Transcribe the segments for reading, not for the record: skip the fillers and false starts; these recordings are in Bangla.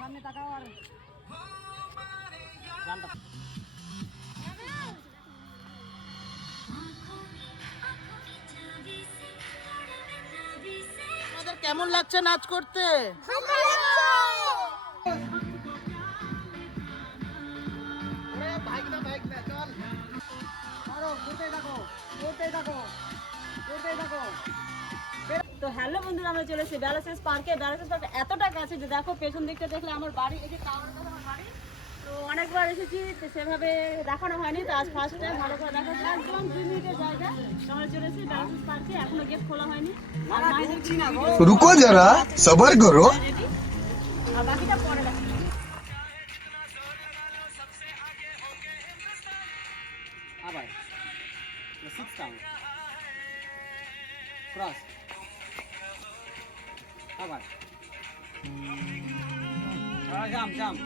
সামনে তাকাও আর গানটা তোমাদের কেমন লাগছে নাচ করতে? তো হ্যালো বন্ধুরা, আমরা চলে এসেছি ব্যালান্সেস পার্কে। ব্যালান্সেস পার্কে এতটা কাছে যে দেখো পেছন দিকটা দেখলে আমার বাড়ি, এই যে টাওয়ারের কাছে আমার বাড়ি। তো অনেকবার এসেছি, তো সেভাবে দেখানো হয়নি, তো আজ ফার্স্ট টাইম ভালো করে দেখাচ্ছি। একদম 2 মিনিটের জায়গা। আমরা চলে এসেছি ব্যালান্সেস পার্কে, এখনো গেট খোলা হয়নি। আর रुको जरा सबर करो। আর বাকিটা পরে দেখা। আবার 6 কাউন্ট ক্রস আবার জাম জাম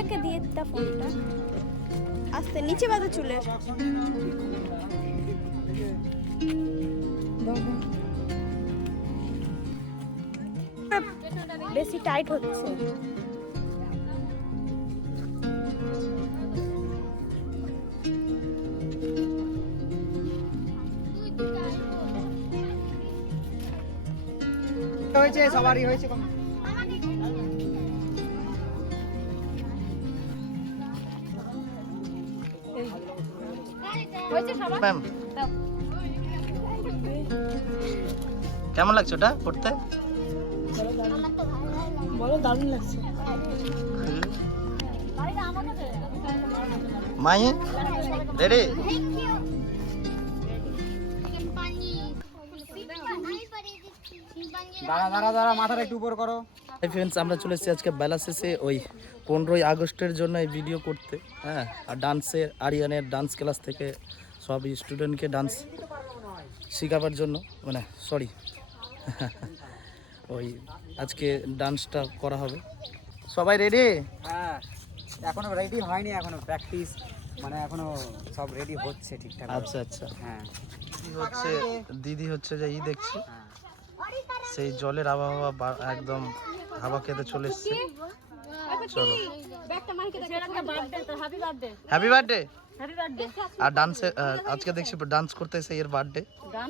একে দিয়ে দিতা ফোনটা আস্তে নিচে বাজে চুলের বেশি টাইট হচ্ছে। হয়েছে সবারই হয়েছে কম ম্যাম কেমন লাগছে ওটা করতে? বলো দারুণ লাগছে। মাই রেডি? দাঁড়া দাঁড়া দাঁড়া মাথাটা একটু উপর করো। ফ্রেন্ডস, আমরা চলে এসেছি আজকে বেলাশেষে ওই 15ই আগস্টের জন্য এই ভিডিও করতে। হ্যাঁ, আর ডান্সের আরিয়ানের ডান্স ক্লাস থেকে সব স্টুডেন্টকে ডান্স শেখাবার জন্য, মানে সরি ওই আজকে ডান্সটা করা হবে। সবাই রেডি? হ্যাঁ, এখনো রেডি হয়নি, এখনো প্র্যাকটিস, মানে এখনো সব রেডি হচ্ছে ঠিকঠাক। আচ্ছা আচ্ছা। হ্যাঁ, হচ্ছে দিদি হচ্ছে যে দেখছে হ্যাঁ। সেই জলের আবহাওয়া একদম হাওয়া খেতে চলে এসছে। চলো, হ্যাপি বার্থডে। আর ডান্সে আজকে দেখছি ডান্স করতে এসে এর বার্থডে।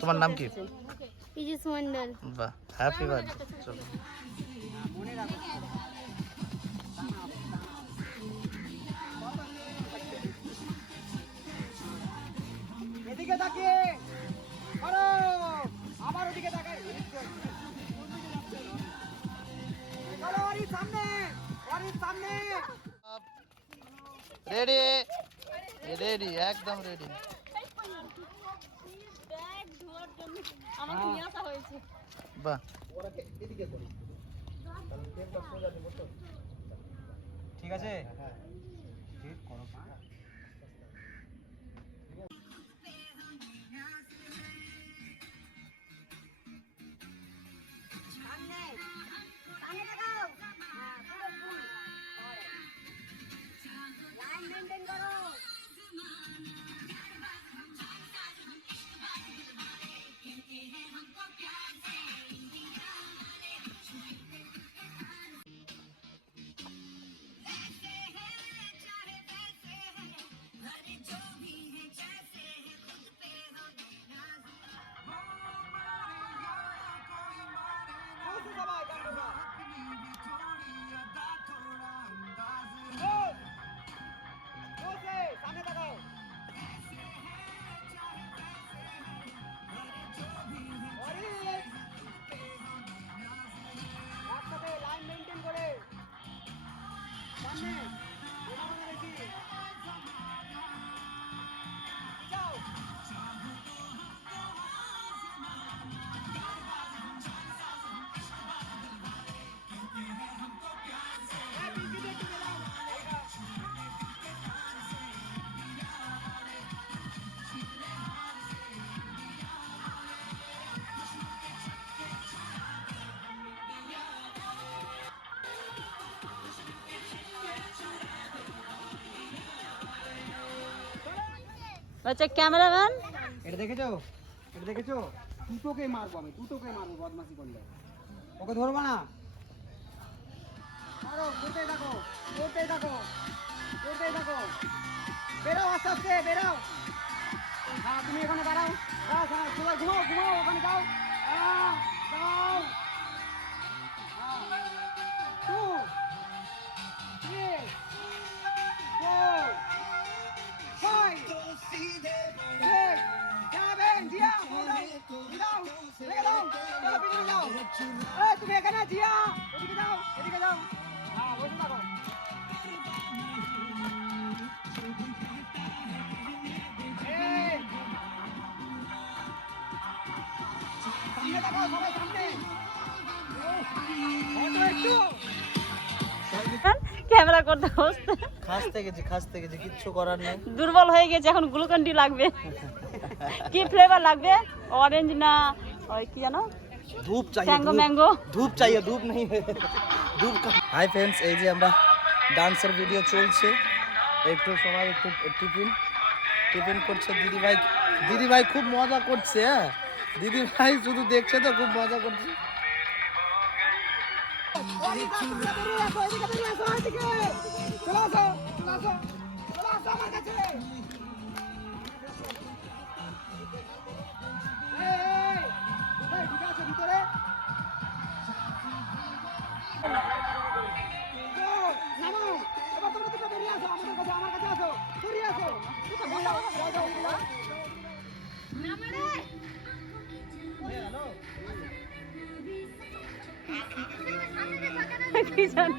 তোমার নাম কি? পিজুস মন্ডল। বাহ, হ্যাপি বার্থডে। চলো এদিকে তাকিয়ে করো, আবার ওদিকে তাকাই করো, ওরই সামনে, ওরই সামনে। রেডি রেডি, একদম রেডি। বাহ, ঠিক আছে, ঠিক করো। হচ্ছে ক্যামেরাম্যান। এটা দেখেছো? এটা দেখেছো? তুতোকে মারবো আমি, তুতোকে মারবো বদমাশি করলে। ওকে ধরবো না। মারো, করতেই থাকো, করতেই থাকো, করতেই থাকো। বেরাও আস্তে আস্তে, বেরাও। হ্যাঁ, তুমি এখানে দাঁড়াও। দাঁড়াও, দাঁড়াও, সবাই ঘুমাও, ঘুমাও, ওখানে যাও। দাও। 2, 3, 4, 5, 6, 7, জিয়া, দাও, রেখে দাও, চলো পিছনে যাও। এই তুমি এখানে জিয়া, এদিকে যাও, এদিকে যাও। হ্যাঁ, বসে থাকো। এই, সামনে তাকাও, সবাই সামনে। অটো একটু। ক্যামেরা করতে বসতে খাসতে গেছি কিচ্ছু করার নেই। দুর্বল হয়ে গেছে, এখন গ্লুকন ডি লাগবে। কি ফ্লেভার লাগবে? অরেঞ্জ না ওই কি জানো, ধূপ চাই, ম্যাঙ্গো ম্যাঙ্গো। ধূপ চাই, ধূপ নেই, ধূপ। হাই ফ্রেন্ডস, এই যে আমরা ডান্সের ভিডিও চলছে, একটু সবাই একটু টিফিন করছে। দিদিভাই খুব মজা করছে। হ্যাঁ, দিদিভাই শুধু দেখছে তো, খুব মজা করছে। কি জানি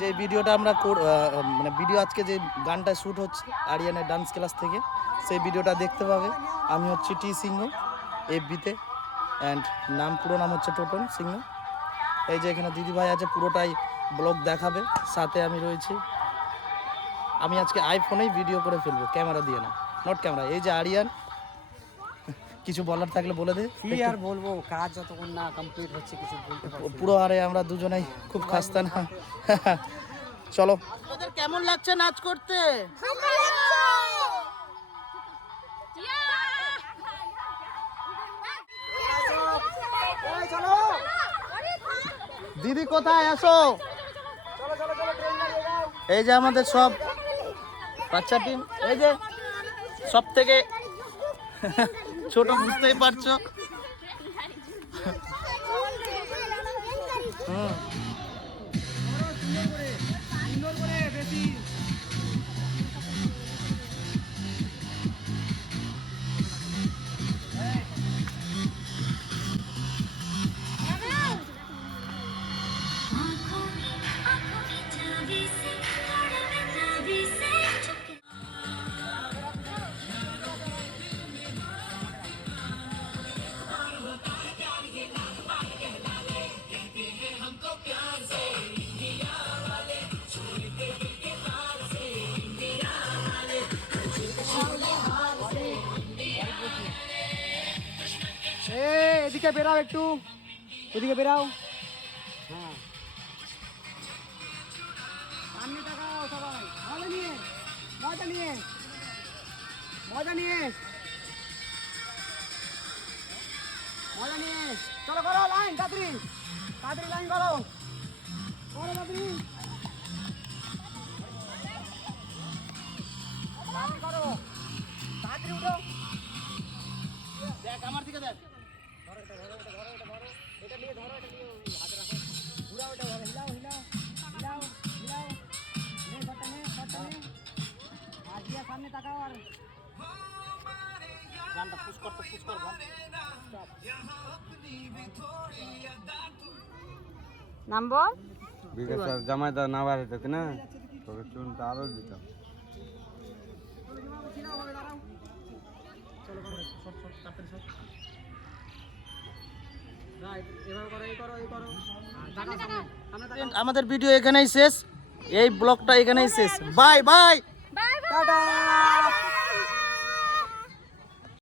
যে ভিডিওটা আমরা মানে ভিডিও আজকে যে গানটা শ্যুট হচ্ছে আরিয়ানের ডান্স ক্লাস থেকে, সেই ভিডিওটা দেখতে পাবে। আমি হচ্ছি টি সিংহ এফবিতে, অ্যান্ড পুরো নাম হচ্ছে টোটন সিংহ। এই যে এখানে দিদিভাই আছে, পুরোটাই ব্লগ দেখাবে, সাথে আমি রয়েছি। আমি আজকে আইফোনেই ভিডিও করে ফেলবো, ক্যামেরা দিয়ে না, নট ক্যামেরা। এই যে আরিয়ান, কিছু বলার থাকলে বলে দে। কি আর বলবো, কাজ যতক্ষণ না কমপ্লিট হচ্ছে কিছু বলতে পারছি না। পুরো আরে আমরা দুজনেই খুব খাস্তা না। চলো, তোদের কেমন লাগছে নাচ করতে? চলো দিদি কোথায় আসো? এই যে আমাদের সব বাচ্চা টিম, এই যে সব থেকে ছোট, বুঝতেই পারছো। এদিকে বেরাও, একটু এদিকে বেরাও। হ্যাঁ, সামনে তাকাও সবাই, মজা নিয়ে, মজা নিয়ে, মজা নিয়ে, মজা নিয়ে। চলো করো লাইন, তাড়াতাড়ি তাড়াতাড়ি লাইন করো, করো তাড়াতাড়ি, তাড়াতাড়ি করো, তাড়াতাড়ি উঠো। দেখ আমার দিকে দেখ। এটা নিয়ে ধরো, এটা নিয়ে হাতে রাখো, ঘুরাও, এটা হিলাও, হিলাও, হিলাও, হিলাও, নে ফটা নে, ফটা নে। আর দিয়া সামনে তাকাও, আর গানটা পুশ কর গান। নাম্বার বিকাশের জামাইটা না বাড়ি থাকে না, তোকে চুনটা আরো দিতাম। আমাদের ভিডিও এখানেই শেষ। এই ব্লগটা এখানেই শেষ। Bye bye. Bye bye. Tata.